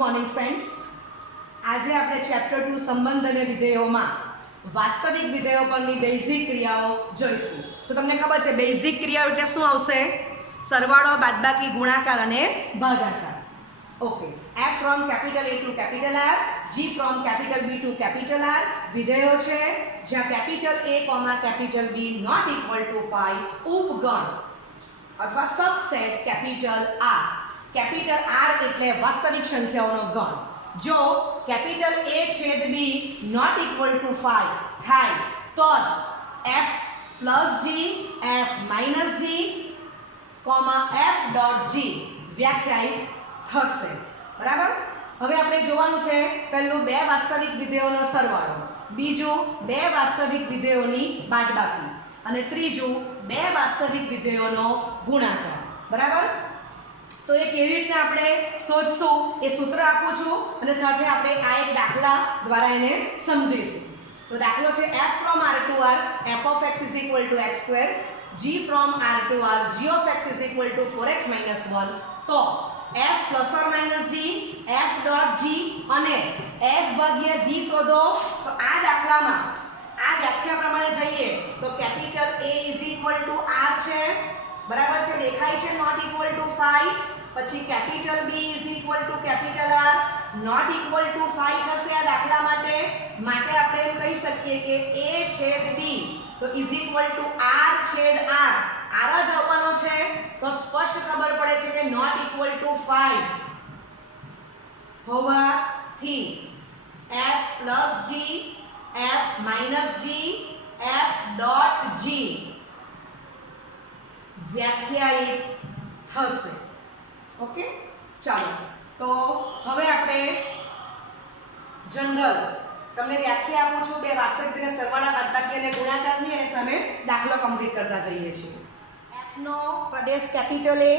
Morning friends. આજે આપણે chapter 2 સંબંધ અને વિધેયોમાં વાસ્તવિક વિધેયો પરની બેઝિક ક્રિયાઓ જોઈશું. તો તમને ખબર છે બેઝિક ક્રિયાઓ એટલે શું આવશે? સરવાળો, બાદબાકી, ગુણાકાર અને ભાગાકાર. Okay. F from capital A to capital R, G from capital B to capital R. વિધેયો છે જ્યાં capital A, capital B not equal to 5 ઉપગણ અથવા subset capital R. Capital R એટલે વાસ્તવિક સંખ્યાઓનો ગણ. જો કેપિટલ A છેદ B નોટ ઇક્વલ ટુ 5 થાય તો જ F plus G, F minus G, F dot G વ્યાખ્યાયિત થશે. બરાબર? હવે આપણે જોવાનું છે પહેલું બે વાસ્તવિક વિધેયોનો સરવાળો, બીજું બે વાસ્તવિક વિધેયોની બાદબાકી અને ત્રીજું બે વાસ્તવિક વિધેયોનો ગુણાકાર. બરાબર? તો એ કેવી રીતે આપણે શોધશું એ સૂત્ર આપું છું અને સાથે આપણે આ એક દાખલા દ્વારા એને સમજીશું. તો દાખલો છે f from r to r f of x is equal to x square, g from r to r g of x is equal to 4x minus 1. તો f plus or minus g, f dot g અને f ભાગ્યા g શોધો. તો આ દાખલામાં આ વ્યાખ્યા પ્રમાણે જઈએ તો capital A is equal to r છે. બરાબર છે? દેખાય છે નોટ ઇક્વલ ટુ 5. પછી capital B is equal to capital R not equal to 5 થશે આ દાખલા માટે. માટે આપણે એમ કહી શકીએ કે A છેદ B તો is equal to R છેદ R. R જ આવવાનો છે તો સ્પષ્ટ ખબર પડે છે કે નોટ ઇક્વલ ટુ 5 હોવાથી F plus G, F minus G, F dot G વ્યાખ્યાયિત થશે. ઓકે, ચાલો. તો હવે આપણે જનરલ તમને વ્યાખ્યા આપું છું બે વાસ્તવિક વિધેય સરવાળા, બાદબાકી અને ગુણાકારની અને સામે દાખલો કમ્પ્લીટ કરતા જઈએ છીએ. f no Pradesh capital A,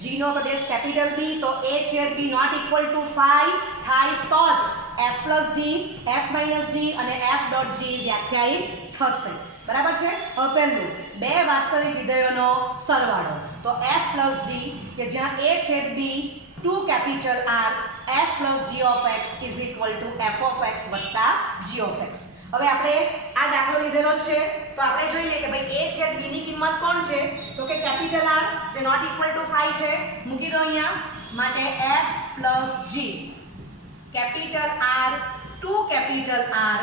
g no Pradesh capital B, તો A છેદ B નોટ ઇક્વલ ટુ 5 થાય તો જ f plus G, f minus G અને f ડોટ G વ્યાખ્યાયિત થશે. બરાબર છે? હવે પહેલું બે વાસ્તવિક વિધેયોનો સરવાળો તો f પ્લસ g કે જ્યાં a છેદ b to capital R f plus g of x is equal to f of x વત્તા g ઓફ x. હવે આપણે આ દાખલો લીધેલો છે તો આપણે જોઈ લઈએ કે ભાઈ a છેદ b ની કિંમત કોણ છે? તો કે કેપિટલ R જે નોટ ઇક્વલ ટુ 5 છે. મૂકી દો અહીંયા. માટે f plus g capital R to capital R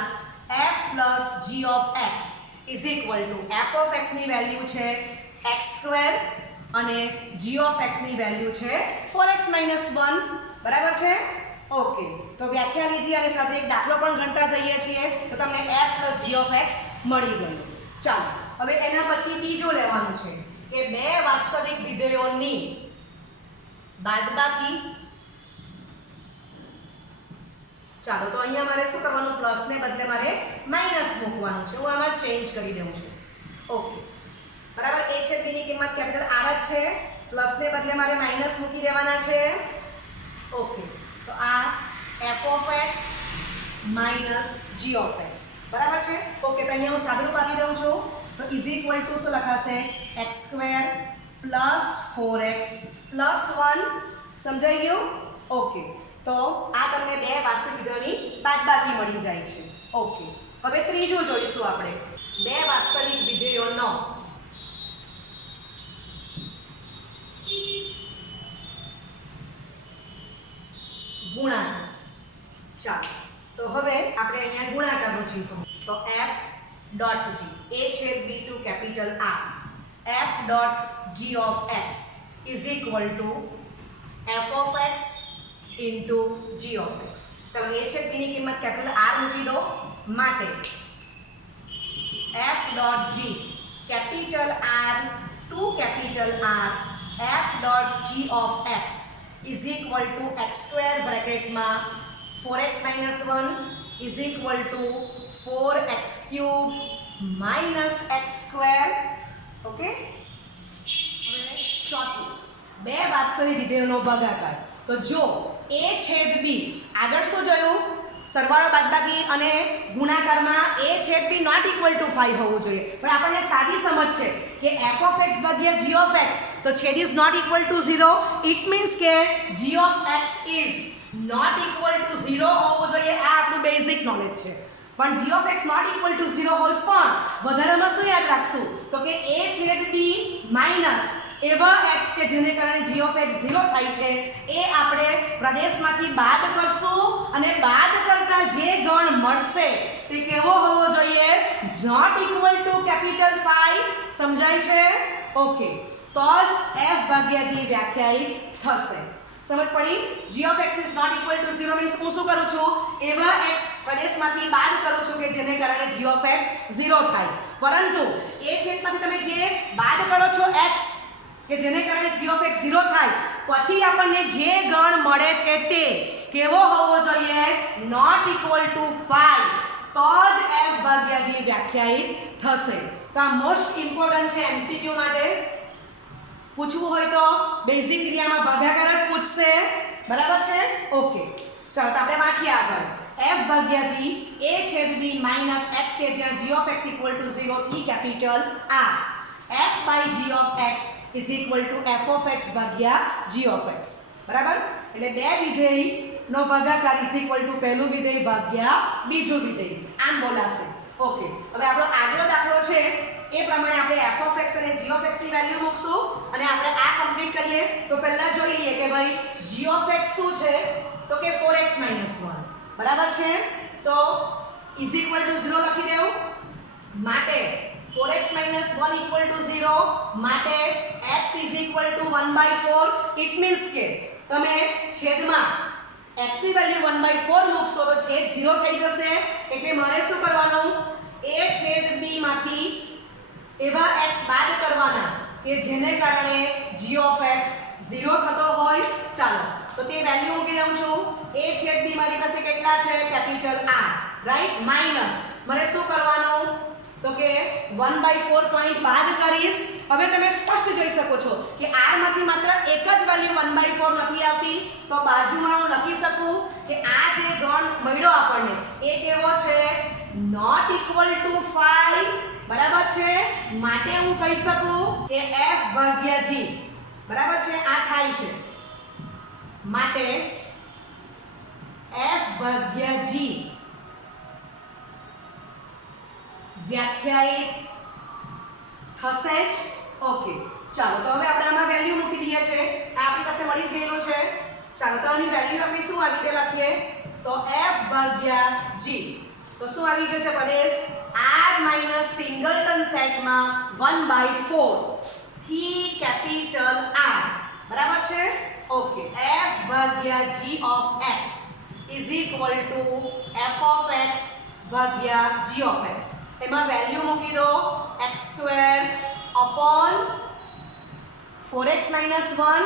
f plus g of x is equal to f of x ની વેલ્યુ છે x સ્ક્વેર અને g of x ની વેલ્યુ છે 4x minus 1. બરાબર છે? ઓકે. તો વ્યાખ્યા લીધી અને સાથે એક દાખલો પણ ગણતા જઈએ છીએ તો તમને f plus g of x મળી ગયું. ચાલો હવે એના પછી બીજું લેવાનું છે કે બે વાસ્તવિક વિધેયોની બાદબાકી. ચાલો તો અહીંયા મારે શું કરવાનું? પ્લસ ને બદલે મારે માઈનસ મૂકવાનું છે. હું આમાં ચેન્જ કરી દઉં છું. ઓકે, બરાબર. a છેદ b ની કિંમત કેપિટલ R જ છે. પ્લસ ને બદલે મારે માઈનસ મૂકી દેવાના છે. ઓકે, તો આ f of x minus g of x. બરાબર છે? ઓકે, તો અહીંયા હું સાદુરૂપ આપી દઉં છું. તો ઇઝ ઇક્વલ ટુ શું લખાશે? x square plus 4x plus 1. સમજાઈ ગયું? ઓકે, તો આ તમને બે વાસ્તવિક વિધેયોની બાદબાકી મળી જાય છે. ઓકે, હવે ત્રીજું જોઈશું આપણે બે વાસ્તવિક વિધેયોનો ગુણાકાર. ચાલો તો હવે આપણે અહીંયા ગુણાકારનો ચિહ્ન તો f ડોટ g a છેદ b to capital R f dot g of x is equal to f of x into g of x. ચલો a છેદ b ની કિંમત કેપિટલ R મૂકી દો. માટે f dot g capital R to capital R f dot g of x is equal to x square બ્રેકેટમાં 4x minus 1 is equal to 4x cube minus x square. Okay, હવે ચોથું બે વાસ્તવિક વિધેયોનો ભાગાકાર. તો જો a છેદ b આગળ શું જોયું? સરવાળો, બાદબાકી અને ગુણાકારમાં a છેદ b નોટ ઇક્વલ ટુ 5 હોવું જોઈએ. પણ આપણને સાદી સમજ છે કે f of x ભાગ્યા g of x તો છેદ is not equal to 0. It means કે g of x is not equal to 0 હોવું જોઈએ, આ આપણું બેઝિક નોલેજ છે. પણ g of x not equal to 0 હોય પણ વધારામાં શું યાદ રાખશું તો કે a છેદ b માઈનસ એવા x કે જેને કારણે g ઓફ x 0 થાય છે એ આપણે પ્રદેશમાંથી બાદ કરશું અને બાદ કરતા જે ગણ મળશે તે કેવો હોવો જોઈએ નોટ ઇક્વલ ટુ કેપિટલ 5. સમજાય છે? ઓકે, તો જ f ભાગ્યા g વ્યાખ્યાયિત થશે. સમજ પડી? g of x is not equal to 0 means હું શું કરું છું એવા x પ્રદેશમાંથી બાદ કરું છું કે જેને કારણે g of x 0 થાય. પરંતુ એ છેદમાંથી તમે જે બાદ કરો છો x કે જેને કારણે g of x 0 થાય પછી આપણને જે ગણ મળે છે તે કેવો હોવો જોઈએ not equal to 5, તો જ f ભાગ્યા g વ્યાખ્યાયિત થશે. તો આ મોસ્ટ ઇમ્પોર્ટન્ટ છે MCQ માટે. પૂછવું હોય તો બેઝિક ક્રિયામાં ભાગાકાર જ પૂછશે. બરાબર છે? ઓકે, ચાલો તો આપણે વાંચીએ આગળ. f ભાગ્યા g a છેદ b માઈનસ x કે જ્યાં g of x equal to 0 થી capital r. f by g of x is equal to f of x ભાગ્યા g of x. બરાબર? એટલે બે વિધેયનો ભાગાકાર is equal to પહેલું વિધેય ભાગ્યા બીજું વિધેય, આમ બોલાશે. ઓકે, હવે આપણો આગલો દાખલો છે એ પ્રમાણે આપણે f of x અને g of x ની વેલ્યુ મૂકશું અને આપણે આ કમ્પ્લીટ કરીએ. તો પહેલા જોઈ લઈએ કે ભાઈ g of x શું છે તો કે 4x 1. બરાબર છે? તો is equal to 0 લખી દેવું. માટે 4x 1 equal to 0 માટે x is equal to 1/4. it means કે તમે છેદમાં x ની વેલ્યુ 1/4 મૂકશો તો છેદ 0 થઈ જશે. એટલે મારે શું કરવાનું a છેદ b માંથી એવા x બાદ કરવાના કે જેને કારણે g of x 0 થતો હોય. ચાલો તો તે વેલ્યુ મૂકી દઉં છું. a છેદ b મારી પાસે કેટલા છે કેપિટલ R, રાઈટ? માઈનસ મને શું કરવાનું તો કે 1/4 પોઈન્ટ બાદ કરીશ. હવે તમે સ્પષ્ટ જોઈ શકો છો કે r માંથી માત્ર એક જ વેલ્યુ 1/4 નથી આવતી, તો બાજુમાં હું લખી શકું કે આ જે ગણ મળ્યો આપણને એ કેવો છે નોટ ઇક્વલ ટુ 5. બરાબર છે? માટે હું કહી શકું કે f ભાગ્યા g બરાબર છે આ થાય છે. માટે f ભાગ્યા g વ્યાખ્યાયિત થશે જ. ઓકે, ચાલો તો હવે આપણે આમાં વેલ્યુ મૂકી દઈએ છે. આ આપણી પાસે મળી જ ગયેલું છે. ચાલો તો આની વેલ્યુ આપણે શું આવી રીતે લખીએ તો f ભાગ્યા g. તો શું આવી ગયું છે પ્રદેશ r માઈનસ સિંગલટન સેટમાં 1/4 થી કેપિટલ R. બરાબર છે? ઓકે, f ભાગ્યા g of x is equal to f of x ભાગ્યા g of x. એમાં વેલ્યુ મૂકી દો x² upon 4x 1.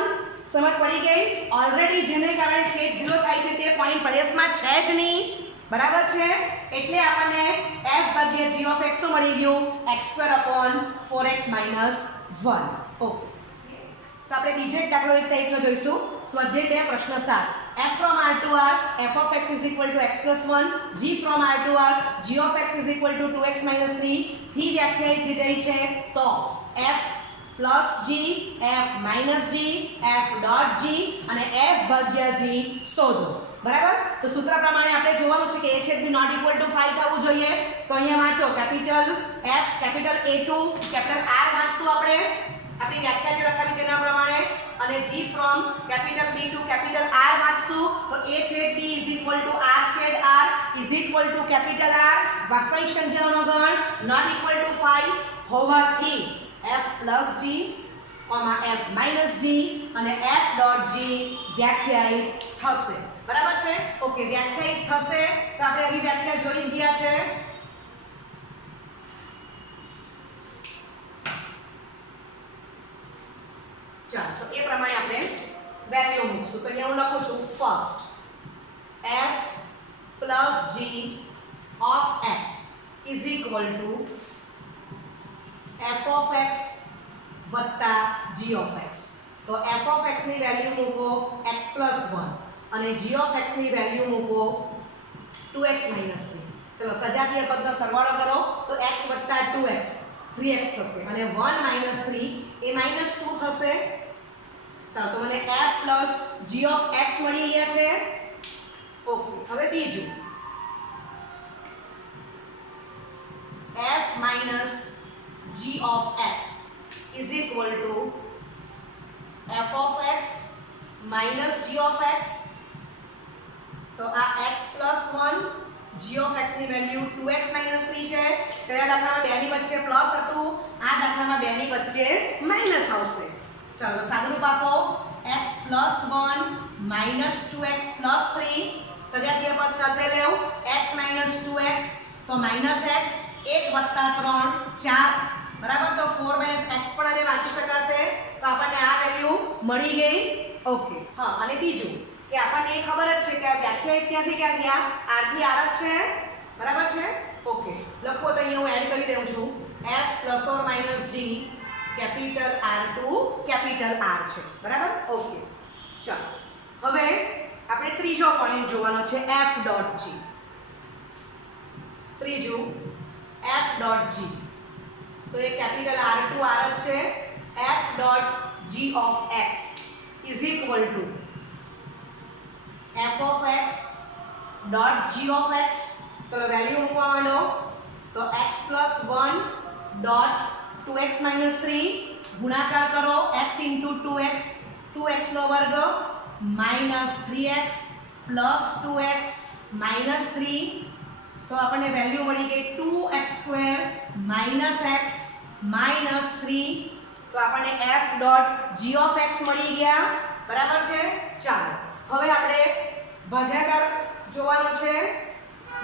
સમજ પડી ગઈ? ઓલરેડી જેને કારણે છેદ 0 થાય છે તે પોઈન્ટ પ્રદેશમાં છે જ નહીં. બરાબર છે? એટલે આપણને f ભાગ્યા g of x મળી ગયું x² upon 4x 1. ઓકે, તો આપણે બીજો એક દાખલો એક ટાઈપનો જોઈશું. સ્વાધ્યાય 2 પ્રશ્ન 7. f from R to R f of x is equal to x plus 1. g from R to R g of x is equal to 2x minus 3 થી વ્યાખ્યાયિત વિધેય છે. તો f plus g, f minus g, f dot g અને f ભાગ્યા g શોધો. બરાબર? તો સૂત્ર પ્રમાણે આપણે જોવાનું છે કે a છેદ b નોટ ઇક્વલ ટુ 5 થવું જોઈએ. તો અહીંયા વાંચો capital f capital A2 capital R વાંચશું આપણે. આપણી વ્યાખ્યા જે લખાવી તેના પ્રમાણે. અને g from capital B to capital R વાંચશું. તો a છેદ b is equal to r છેદ r is equal to capital R વાસ્તવિક સંખ્યાઓનો ગણ નોટ ઇક્વલ ટુ 5 હોવાથી f plus g, f minus g અને f dot g વ્યાખ્યાયિત થશે. બરાબર છે? ઓકે, વ્યાખ્યાયિત થશે તો આપણે એવી વ્યાખ્યા જોઈ જ ગયા છે. ચાલો તો એ પ્રમાણે આપણે વેલ્યુ મૂકશું. તો અહીંયા હું લખું છું first f plus g of x is equal to f of x વત્તા g of x. તો f of x ની વેલ્યુ મૂકો x plus 1 અને g of x ની વેલ્યુ મૂકો 2x minus 3. ચલો સજાતીય પદનો સરવાળો કરો તો x વત્તા 2x 3x થશે અને 1 minus 3 એ minus 2 થશે. ચાલો તો મને f plus g of x મળી ગયા છે. g ઓફ x ની વેલ્યુ 2x 3 છે. પેલા દાખલામાં 2 ની વચ્ચે પ્લસ હતું, આ દાખલામાં 2 ની વચ્ચે માઈનસ આવશે. ચાલો સાદુરૂપ આપો. x + 1 - 2x + 3 સજાતીય પદ સાથે લેવ. x - 2x તો -x 1 + 3 4 બરાબર. તો 4 - x પણ આને વાંચી શકાશે. તો આપણને આ વેલ્યુ મળી ગઈ. ઓકે. હા, અને બીજું કે આપણને એ ખબર જ છે કે આ વ્યાખ્યાયિત ક્યાંથી ક્યાં થયા? r થી r જ છે, બરાબર છે. ઓકે, લખો તો અહીંયા હું એડ કરી દઉં છું. f ± g capital R to capital R છે, બરાબર. ઓકે, ચાલો હવે આપણે ત્રીજો પોઈન્ટ જોવાનો છે f.g. ત્રીજું f.g તો એ કેપિટલ R ટુ R જ છે. f.g of x is equal to f of x dot g of x. ચલો વેલ્યુ મૂકવા માંડો. તો x + 1 dot 2x - 3 ગુણાકાર કરો. x * 2x 2x નો વર્ગ -3x + 2x - 3 તો આપણને વેલ્યુ મળી ગઈ 2x² - x - 3 તો આપણને f.g of x મળી ગયા, બરાબર છે. ચાલો હવે આપણે ભાગાકાર જોવાનો છે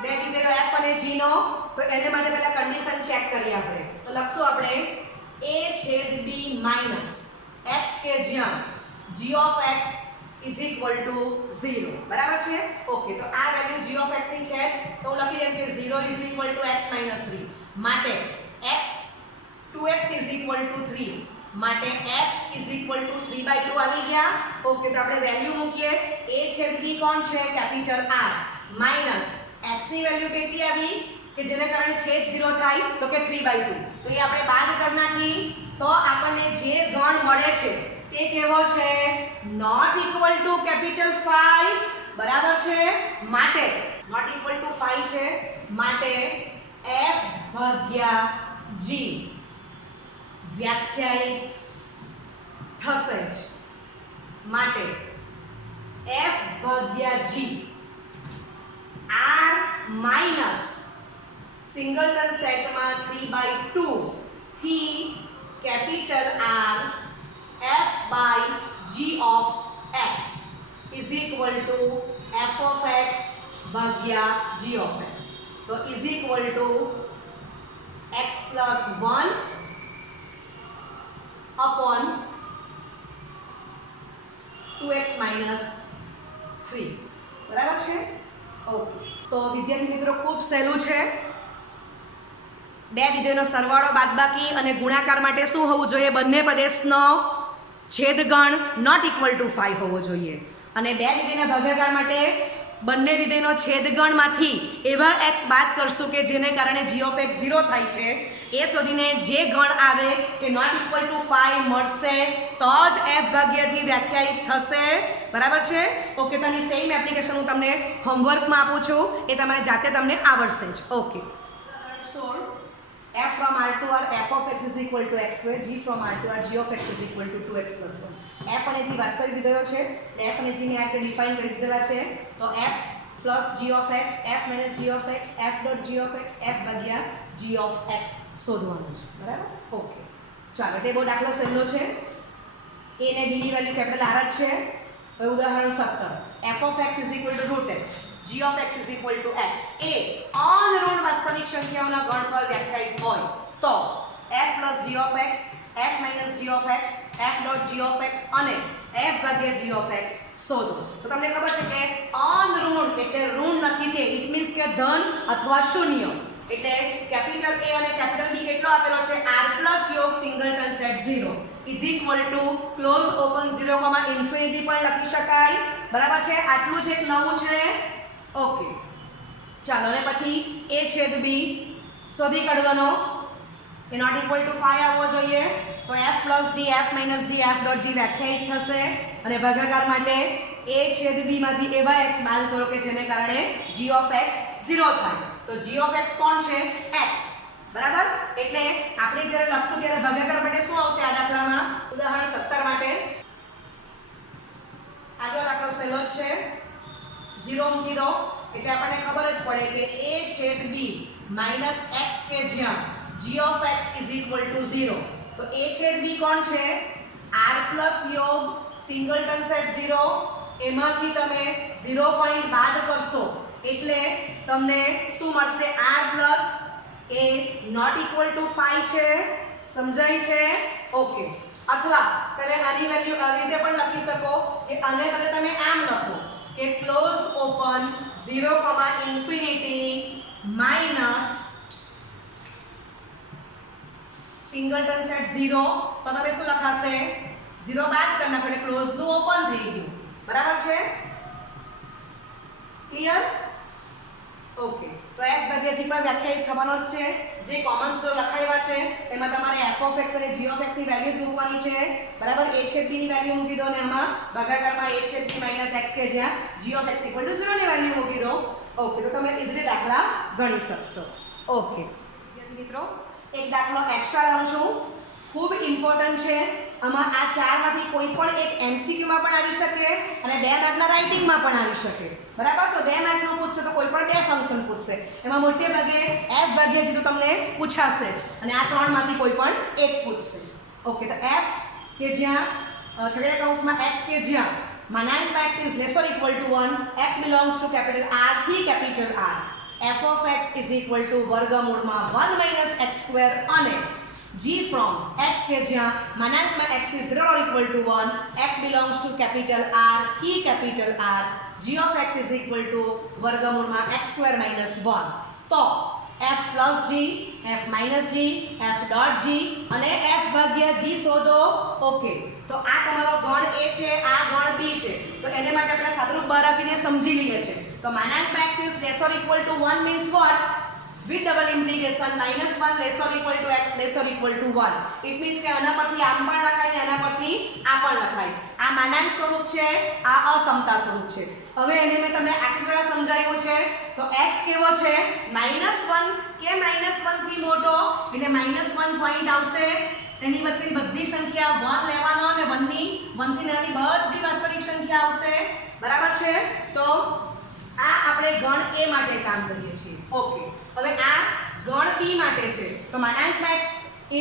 બે વિધેયો f અને g નો. તો એને માટે પહેલા કન્ડિશન ચેક કરીએ આપણે. તો લખશું આપણે a/b માઈનસ x કે જ્યાં g of x is equal to 0, બરાબર છે. ઓકે, તો આ વેલ્યુ g of x ની છે તો હું લખી દઉં કે 0 is equal to x minus 3 માટે x 2x is equal to 3 માટે x is equal to 3/2 આવી ગયા. ઓકે, તો આપણે વેલ્યુ મૂકીએ. a/b કોણ છે? કેપિટલ R માઈનસ x ની વેલ્યુ કેટલી આવી કે જેને કારણે છેદ 0 થાય તો કે 3/2. તો એ આપણે બાદ કરી નાખી તો આપણને જે ગણ મળે છે તે કેવો છે? નોટ ઇક્વલ ટુ કેપિટલ 5, બરાબર છે. માટે નોટ ઇક્વલ ટુ 5 છે માટે f/g વ્યાખ્યાયિત થશે જ. માટે f/g r માઈનસ સિંગલટન સેટમાં 3/2 થી capital R f/g of x is equal to f of x ભાગ્યા g of x. તો is equal to x plus 1 upon 2x minus 3, બરાબર છે. ઓકે, તો વિદ્યાર્થી મિત્રો ખૂબ સહેલું છે. બે વિધેયનો સરવાળો, બાદબાકી અને ગુણાકાર માટે શું હોવું જોઈએ? બંને પ્રદેશનો છેદગણ નોટ ઇક્વલ ટુ 5 હોવો જોઈએ. અને બે વિધેયના ભાગાકાર માટે બંને વિધેયનો છેદગણમાંથી એવા x બાદ કરશું કે જેને કારણે g of x 0 થાય છે. એ શોધીને જે ગણ આવે કે નોટ ઇક્વલ ટુ 5 મળશે તો જ f/g વ્યાખ્યાયિત થશે, બરાબર છે. ઓકે, તો આની સેમ એપ્લિકેશન હું તમને હોમવર્કમાં આપું છું, એ તમારે જાતે તમને આવડશે જ. Okay, f from R to R f of x is equal to x square, g from R to R g of x is equal to 2x plus 1. f અને g વાસ્તવિક વિધેયો છે. f અને g ને આપણે define કરી દીધેલા છે. તો f plus g of x, f minus g of x, f.g of x, f/g of x શોધવાનું છે, બરાબર. ઓકે, ચાલો એટલે બહુ દાખલો સહેલો છે. a ને b ની વેલ્યુ કેપિટલ R જ છે. હવે ઉદાહરણ 17 f of x is equal to √x, g of x is equal to x. a અનઋણ વાસ્તવિક સંખ્યાઓના ગણ પર વ્યાખ્યાયિત હોય તો f plus g of x, f minus g of x, f.g of x અને f/g of x શોધો. તો તમને ખબર છે કે અનઋણ એટલે ઋણ નથી તે, ઇટ મીન્સ કે ધન અથવા શૂન્ય. એટલે કેપિટલ A અને કેપિટલ B કેટલો આપેલો છે? r પ્લસ યોગ singleton set 0 is equal to close open 0, infinity પણ લખી શકાય, બરાબર છે. આટલું જ એક નવું છે. ઓકે, ચાલો અને પછી a/b શોધી કાઢવાનો કે નોટ ઇક્વલ ટુ 5 આવવો જોઈએ. તો f plus g, f minus g, f.g વ્યાખ્યાયિત થશે. અને ભાગાકાર માટે a/b માંથી એવા x બાદ કરો કે જેને કારણે g of x 0 થાય. તો g of x કોણ છે? x, બરાબર. એટલે આપણે જ્યારે લખશું ત્યારે ભાગાકાર માટે શું આવશે આ દાખલામાં? ઉદાહરણ 17 માટે આગળ દાખલો સહેલો જ છે. 0 મૂકી દો એટલે આપણને ખબર જ પડે કે a છેદ b માઇનસ x કે જ્યાં g of x is equal to 0. તો a છેદ b કોણ છે? r પ્લસ યોગ સિંગલટન સેટ 0, એમાંથી તમે 0 પોઈન્ટ બાદ કરશો એટલે તમને શું મળશે? r plus a not equal to 5 છે. સમજાય છે? ઓકે. અથવા તમે આની વેલ્યુ આ રીતે પણ લખી શકો કે આને બદલે તમે આમ લખો કે close open 0, infinity minus singleton set 0. તો તમે શું લખાશે? 0 બાદ કરી નાખો એટલે ક્લોઝ નું ઓપન થઈ ગયું. બરાબર છે? ક્લિયર? ઓકે. તો f ભાગ્યા g પર વ્યાખ્યાયિત થવાનો જ છે. જે કોમન સૂત્રો લખાવ્યા છે એમાં તમારે f ઓફ x અને g ઓફ x ની વેલ્યુ મૂકવાની છે. બરાબર? a છેદ b ની વેલ્યુ મૂકી દો અને આમાં ભાગાકારમાં a છેદ b માઈનસ x કે જ્યાં g of x equal to 0 ની વેલ્યુ મૂકી દો. ઓકે. તો તમે ઇઝીલી દાખલા ગણી શકશો. ઓકે. વિદ્યાર્થી મિત્રો, એક દાખલો એક્સ્ટ્રા લાવું છું. ખૂબ ઇમ્પોર્ટન્ટ છે. આમાં આ ચારમાંથી કોઈ પણ એક MCQ માં પણ આવી શકે અને 2 માર્કના રાઇટિંગમાં પણ આવી શકે. બરાબર? તો 2 માર્કનું પૂછશે તો કોઈ પણ 2 ફંક્શન પૂછશે. એમાં મોટે ભાગે f ભાગ્યા g તો તમને પૂછાશે જ અને આ ત્રણમાંથી કોઈ પણ એક પૂછશે. ઓકે. તો f કે જ્યાં છગડીયા કૌંસમાં x કે જ્યાં માનાંક x is less or equal to 1, x belongs to capital R થી capital R, f of x is equal to વર્ગમૂળમાં 1 minus x square અને g from x કે જ્યાં માનાંકમાં x is greater or equal to 1, x belongs to capital R થી capital R, g of x is equal to વર્ગમૂળમાં x square minus 1. તો f plus g, f minus g, f dot g અને f ભાગ્યા g શોધો. Okay. તો આ તમારો ગણ a છે, આ ગણ b છે. તો એને માટે આપણે સાદુરૂપ બહાર આપીને સમજી લઈએ છે. તો માનાંકમાં x is less or equal to 1 means what? with double integration -1 less or equal to x less or equal to 1. it means કે આના પરથી આમ પણ લખાય ને આના પરથી આ પણ લખાય. આ માનાંક સ્વરૂપ છે, આ અસમતા સ્વરૂપ છે. હવે એને મેં તમને આકૃતિ દ્વારા સમજાવ્યું છે. તો x કેવો છે? -1 કે -1 થી મોટો એટલે -1 પોઈન્ટ આવશે. એની વચ્ચેની બધી સંખ્યા 1 લેવાનો અને 1 થી નાની બધી વાસ્તવિક સંખ્યા આવશે. બરાબર છે? તો આ આપણે ગણ a માટે કામ કરીએ છીએ. ઓકે. હવે આ ગણ b માટે છે. તો માનાંકમાં x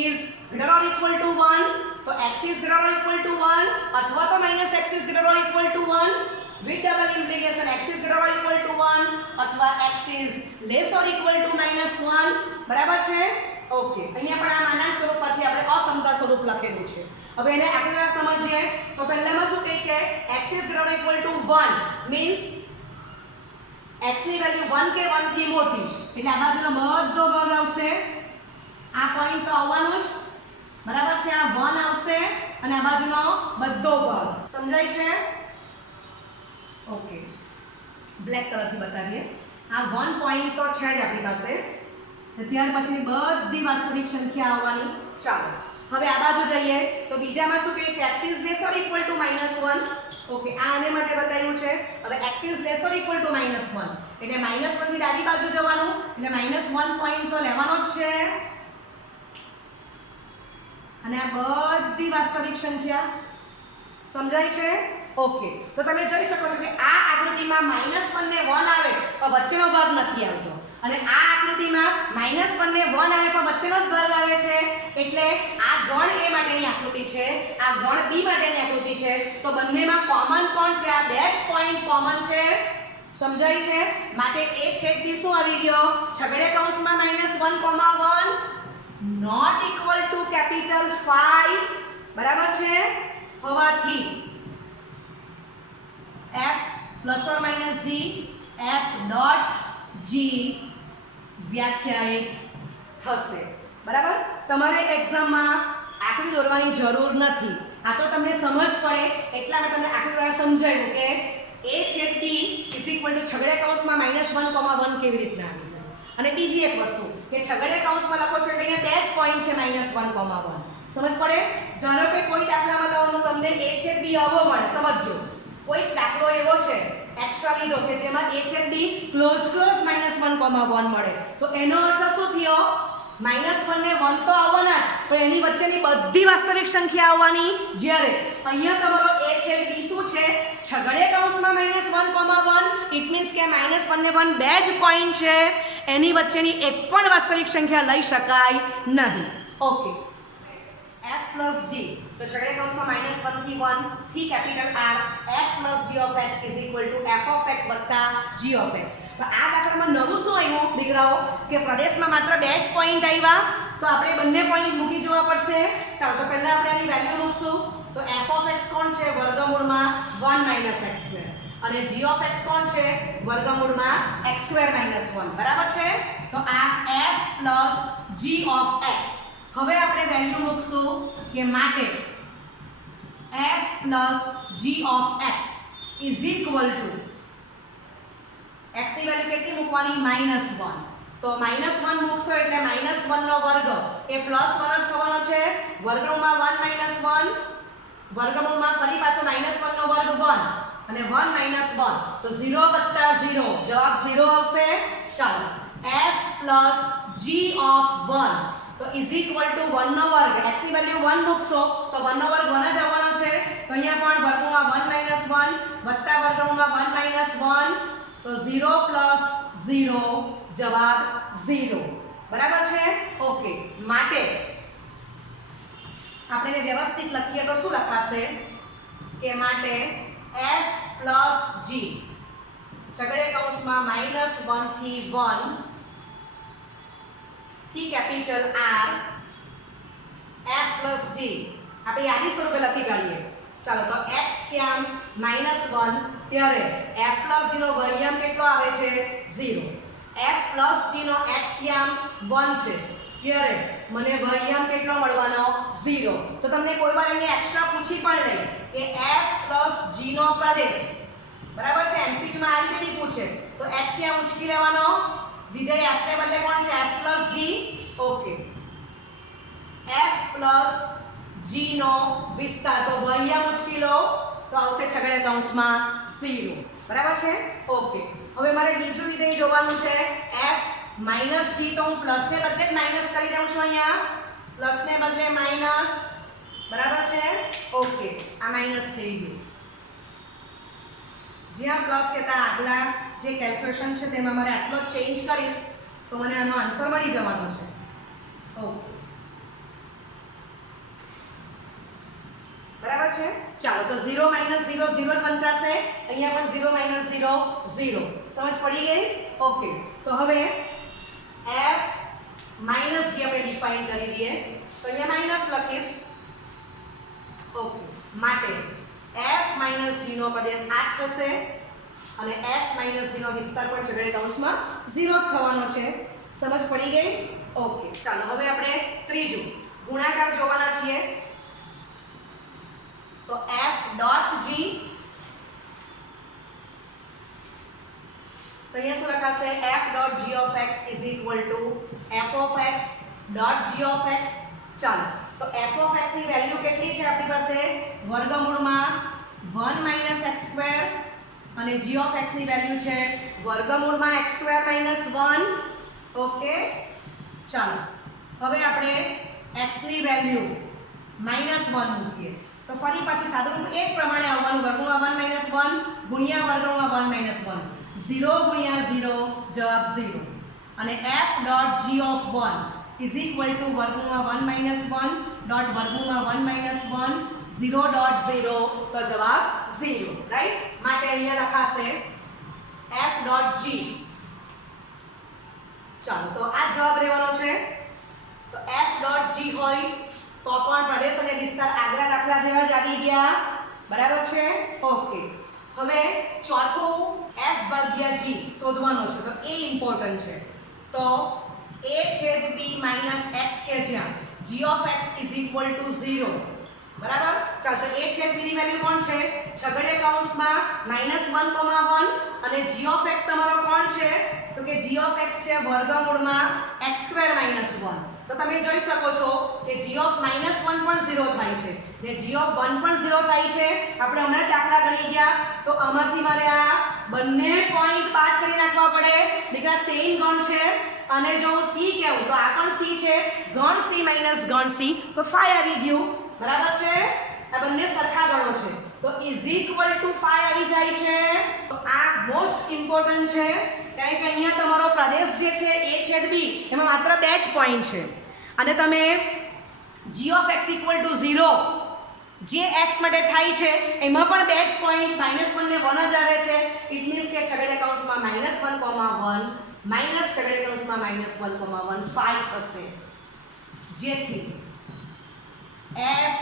is greater or equal to 1, તો x is greater or equal to 1 અથવા તો -x is greater or equal to 1 with double implication x is greater or equal to 1 અથવા x is less or equal to -1. બરાબર છે? Okay. અહીંયા પણ આ માનાંક સ્વરૂપ પરથી આપણે અસમતા સ્વરૂપ લખેલું છે. હવે એને આપણે સમજીએ. તો પહેલામાં શું કહે છે? x is greater or equal to 1 means x ની વેલ્યુ 1 કે 1 થી મોટી એટલે આ બાજુનો બધો ભાગ આવશે. આ પોઈન્ટ તો આવવાનું જ. બરાબર છે? આ 1 આવશે અને આ બાજુનો બધો ભાગ. સમજાય છે? ઓકે. બ્લેક કલરથી બતાવીએ. આ 1 પોઈન્ટ તો છે જ આપણી પાસે. ત્યાર પછી બધી વાસ્તવિક સંખ્યા આવવાની. ચાલો હવે આ બાજુ જઈએ. તો બીજામાં શું કહે છે? x is less or equal to -1. Okay. આ આને માટે બતાવ્યું છે. હવે x is less or equal to -1 એટલે -1 થી ડાબી બાજુ જવાનું એટલે -1 પોઈન્ટ તો લેવાનો જ છે અને આ બધી વાસ્તવિક સંખ્યા. સમજાય છે? ઓકે. તો તમે જોઈ શકો છો કે આ આકૃતિમાં -1 ને 1 આવે પણ વચ્ચેનો ભાગ નથી આવતો અને આ આકૃતિમાં -1 ને 1 આવે પણ વચ્ચેનો જ ભાગ આવે છે. એટલે આ ગણ a માટેની આકૃતિ છે, આ ગણ b માટેની આકૃતિ છે. તો બંનેમાં કોમન કોણ છે? આ બે જ પોઈન્ટ કોમન છે. સમજાય છે? માટે a છેદ b શું આવી ગયો? છગડીયા કૌંસમાં -1, 1 નોટ ઇક્વલ ટુ કેપિટલ 5. બરાબર છે? હોવાથી f plus or minus g f dot g વ્યાખ્યાયિત થશે. બરાબર? તમારે એક્ઝામમાં આકૃતિ દોરવાની જરૂર નથી. આ તો તમને સમજ પડે એટલા માટે તમને આકૃતિ દ્વારા સમજાવ્યું કે a છેદ b ઇઝ ઇક્વલ ટુ છગડીયા કૌંસમાં -1, 1 કેવી રીતના આવી જાય. અને બીજી એક વસ્તુ કે છગડીયા કૌંસમાં લખો છો એટલે અહીંયા બે જ પોઈન્ટ છે -1, 1. સમજ પડે? ધારો કે કોઈ દાખલામાં તમને a છેદ b આવો મળે. સમજજો. કોઈ દાખલો એવો છે એક્સ્ટ્રા લીધો કે જેમાં a છેદ b ક્લોઝ -1, 1 મળે. તો એનો અર્થ શું થયો? -1 ને 1 તો આવવાના જ પણ એની વચ્ચેની બધી વાસ્તવિક સંખ્યા આવવાની. જ્યારે અહીંયા તમારો a છેદ b શું છે? છગડીયા કૌંસમાં -1, ઇટ મીન્સ કે -1 ને 1 બે જ પોઈન્ટ છે, એની વચ્ચેની એક પણ વાસ્તવિક સંખ્યા લઈ શકાય નહીં. ઓકે, f plus g, તો છગડીયા કૌંસમાં -1 થી 1 થી capital R, f plus g of x is equal to f of x વત્તા g of x. તો આ દાખલામાં નવું શું આવ્યું દીકરાઓ કે પ્રદેશમાં માત્ર બે જ પોઈન્ટ આવ્યા, તો આપણે બંને પોઈન્ટ મૂકી જોવા પડશે. ચાલો તો પહેલા આપણે આની વેલ્યુ મૂકશું. તો f of x કોણ છે વર્ગમૂળમાં 1 - x² અને g of x કોણ છે વર્ગમૂળમાં x² - 1, બરાબર છે. તો આ f plus g of x. હવે આપણે વેલ્યુ મૂકશું કે માટે f plus g of x is equal to x ની વેલ્યુ કેટલી મૂકવાની -1. તો -1 મૂકશો એટલે -1 નો વર્ગ એ +1 જ થવાનો છે. વર્ગમૂળમાં 1 - 1, વર્ગમૂળમાં ફરી પાછો -1 નો વર્ગ 1 અને 1 - 1, તો 0 + 0 જવાબ 0 આવશે. ચાલો f plus g of 1 તો is equal to 1 નો વર્ગ, x ની વેલ્યુ 1 મૂકશો તો 1 નો વર્ગ 1 જ આવવાનો છે. તો અહીંયા પણ વર્ગમૂળમાં 1 - 1 વત્તા વર્ગમૂળમાં 1 - 1, તો 0 + 0 જવાબ 0, બરાબર છે. ઓકે, માટે આપણે વ્યવસ્થિત લખીએ તો શું લખાશે કે માટે f plus g છગડીયા કૌંસમાં -1 થી 1 થી capital R, f plus g આપણે યાદી સ્વરૂપે લખી કાઢીએ. ચાલો તો x શ્યામ -1 ત્યારે f plus g નો વર્ગમૂળ કેટલો આવે છે 0. f plus g નો x શ્યામ 1 છે ત્યારે મને વર્ગમૂળ કેટલો મળવાનો 0. તો તમને કોઈ વાર અહીંયા એક્સ્ટ્રા પૂછી પણ લે કે f plus g નો પ્રદેશ, બરાબર છે. MCQ માં આ રીતે બી પૂછે તો x શ્યામ ઉચકી લેવાનો, વિધેય f ને બદલે કોણ છે f plus g. Okay, f plus g નો વિસ્તાર, તો વર્ગમૂળ ઉચકી લો તો આવશે છગડીયા કૌંસમાં 0, બરાબર છે. ઓકે, હવે મારે બીજું વિધેય જોવાનું છે f minus g, તો હું પ્લસ ને બદલે માઈનસ કરી દઉં છું. અહીંયા પ્લસ ને બદલે માઈનસ, બરાબર છે. ઓકે, આ માઈનસ થઈ ગયું. જ્યાં પ્લસ છે ત્યાં આગલા જે કેલ્ક્યુલેશન છે તેમાં મારે આટલો ચેન્જ કરીશ તો મને આનો આન્સર મળી જવાનો છે. ઓકે, બરાબર છે. ચાલો તો 0 - 0 0 જ વંચાશે, અહીંયા પણ 0 - 0 0. સમજ પડી ગઈ? ઓકે, તો હવે f minus g આપણે ડિફાઇન કરી દઈએ. તો અહીંયા માઈનસ લખીશ. ઓકે, માટે f minus g નો પ્રદેશ 8 થશે અને f minus g નો વિસ્તાર પણ છગડીયા કૌંસમાં 0 જ થવાનો છે. સમજ પડી ગઈ? ઓકે, ચાલો હવે આપણે ત્રીજું ગુણાકાર જોવાના છીએ. તો f dot g, તો અહીંયા શું લખાશે f dot g of x is equal to f of x dot g of x. ચાલો તો f of x ની વેલ્યુ કેટલી છે આપણી પાસે વર્ગમૂળમાં 1 - x² અને g of x ની વેલ્યુ છે વર્ગમૂળમાં x² - 1. ઓકે, ચાલો હવે આપણે x ની વેલ્યુ -1 મૂકીએ તો ફરી પાછી સાદુરૂપ એક પ્રમાણે આવવાનું, વર્ગમૂળમાં 1 - 1 ગુણ્યા વર્ગમૂળમાં 1 - 1, 0 ગુણ્યા 0 જવાબ 0 અને f dot g of 1 is equal to વર્ગમૂળમાં 1 - 1 ડોટ વર્ગમૂળમાં 1 - 1 0 dot 0, તો જવાબ 0, રાઈટ. માટે અહીંયા લખાશે f dot g. ચાલો તો આ જવાબ રહેવાનો છે. તો f dot g હોય તો પણ પ્રદેશ અને વિસ્તાર આગલા દાખલા જેવા જ આવી ગયા, બરાબર છે. ઓકે, હવે ચોથું f ભાગ્યા g શોધવાનો છે. તો એ ઇમ્પોર્ટન્ટ છે. તો a છેદ b minus x કે જ્યાં g of x is equal to 0, બરાબર. ચાલો તો a છેદ b ની વેલ્યુ કોણ છે છગડીયા કૌંસમાં -1, અને g of x તમારો કોણ છે તો કે g of x છે વર્ગમૂળમાં x² - 1. તો તમે જોઈ શકો છો કે g of -1 પણ 0 થાય છે ને g of 1 પણ 0 થાય છે. આપણે હમણાં દાખલા ગણી ગયા તો આમાંથી મારે આ બંને પોઈન્ટ બાદ કરી નાખવા પડે. દીકરા સેમ ગણ છે અને જો હું c કહું તો આ પણ c છે, ગણ c - ગણ c, તો 5 આવી ગયું, બરાબર છે. આ બંને સરખા ગણો છે તો ઇઝ ઇક્વલ ટુ 5 આવી જાય છે. તો આ મોસ્ટ ઇમ્પોર્ટન્ટ છે કારણ કે અહીંયા તમારો પ્રદેશ જે છે a છેદ b એમાં માત્ર 2 જ પોઈન્ટ છે અને તમે g of x equal to 0 જે x માટે થાય છે એમાં પણ 2 જ પોઈન્ટ -1 ને 1 જ આવે છે. ઇટ મીન્સ કે છગડીયા કૌંસમાં -1, માઇનસ છગડીયા કૌંસમાં -1, 5 થશે, જેથી f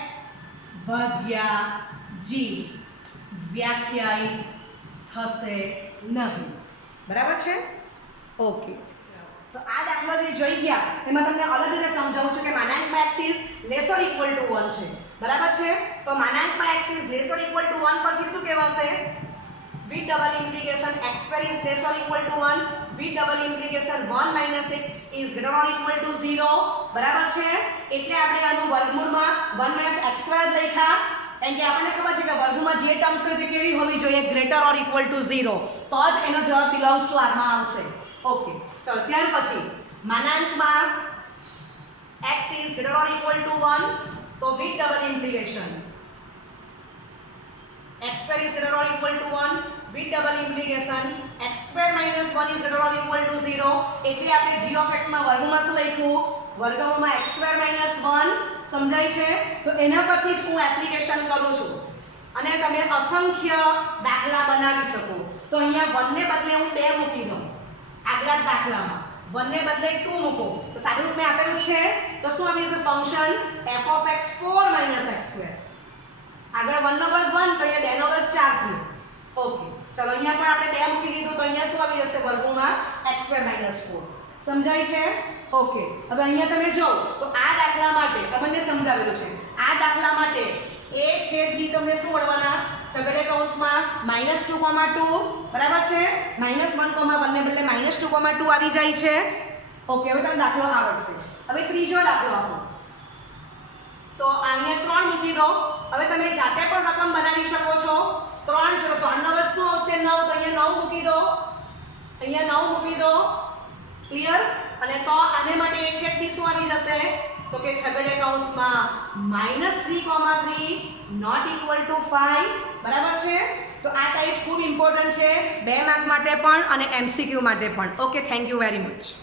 ભાગ્યા g વ્યાખ્યાયિત થશે નહીં. બરાબર છે? ઓકે. તો આ દાખલો જે જોઈ ગયા એમાં તમને અલગ રીતે સમજાવું છું કે માનાંકમાં x is laser equal to 1 છે. બરાબર છે? તો માનાંકમાં x is laser equal to 1 પરથી શું કહેવાશે? with double implication x square is less or equal to 1, with double implication 1 - x is greater or equal to 0. બરાબર છે? એટલે આપણે આનું વર્ગમૂળમાં 1 - x square જ લખ્યા કારણ કે આપણને ખબર છે કે વર્ગમૂળમાં જે ટર્મ્સ હોય તે કેવી હોવી જોઈએ? Greater or equal to 0. તો જ એનો જવાબ બિલોંગ્સ ટુ r માં આવશે. ઓકે, ચલો ત્યાર પછી માનાંકમાં x is greater or equal to 1, તો with double implication x square is greater or equal to 1, with double implication x square minus 1 is greater or equal to 0. એટલે આપણે g of x માં વર્ગમૂળમાં શું લખ્યું? વર્ગમૂળમાં x square minus 1. સમજાય છે? તો એના પરથી જ હું એપ્લિકેશન કરું છું અને તમે અસંખ્ય દાખલા બનાવી શકો. તો અહીંયા 1 ને બદલે હું 2 મૂકી દઉં. આગલા દાખલામાં 1 ને બદલે 2 મૂકો તો સાદું રૂપ મેં આપેલું છે. તો શું આવી જશે? Function f of x 4 - x square. આગળ 1 નો વર્ગ 1 તો અહીંયા 2 નો વર્ગ 4 થયો. ઓકે, ચલો અહીંયા પણ આપણે 2 મૂકી દીધું તો અહીંયા શું આવી જશે? વર્ગમૂળમાં x square minus 4. સમજાય છે? ઓકે, હવે અહીંયા તમે જો તો આ દાખલા માટે તમને સમજાવેલું છે. આ દાખલા માટે a છેદ b તમને શું મળવાના? છગડીયા કૌંસમાં -2, બરાબર છે? -1, ને બદલે -2, આવી જાય છે. ઓકે, હવે તમને દાખલો આવડશે. હવે ત્રીજો દાખલો આપો. તો અહીંયા 3 મૂકી દો. હવે તમે જાતે પણ રકમ બનાવી શકો છો. 3 છે તો 3 નો વર્ગ શું આવશે? 9. તો અહીંયા 9 મૂકી દો. અહીંયા 9 મૂકી દો. ક્લિયર? અને તો આને માટે a છેદ b શું આવી જશે? તો કે છગડીયા કૌંસમાં -3, નોટ ઇક્વલ ટુ 5. બરાબર છે? તો આ ટાઈપ ખૂબ ઇમ્પોર્ટન્ટ છે 2 માર્ક માટે પણ અને MCQ માટે પણ. Okay, thank you very much.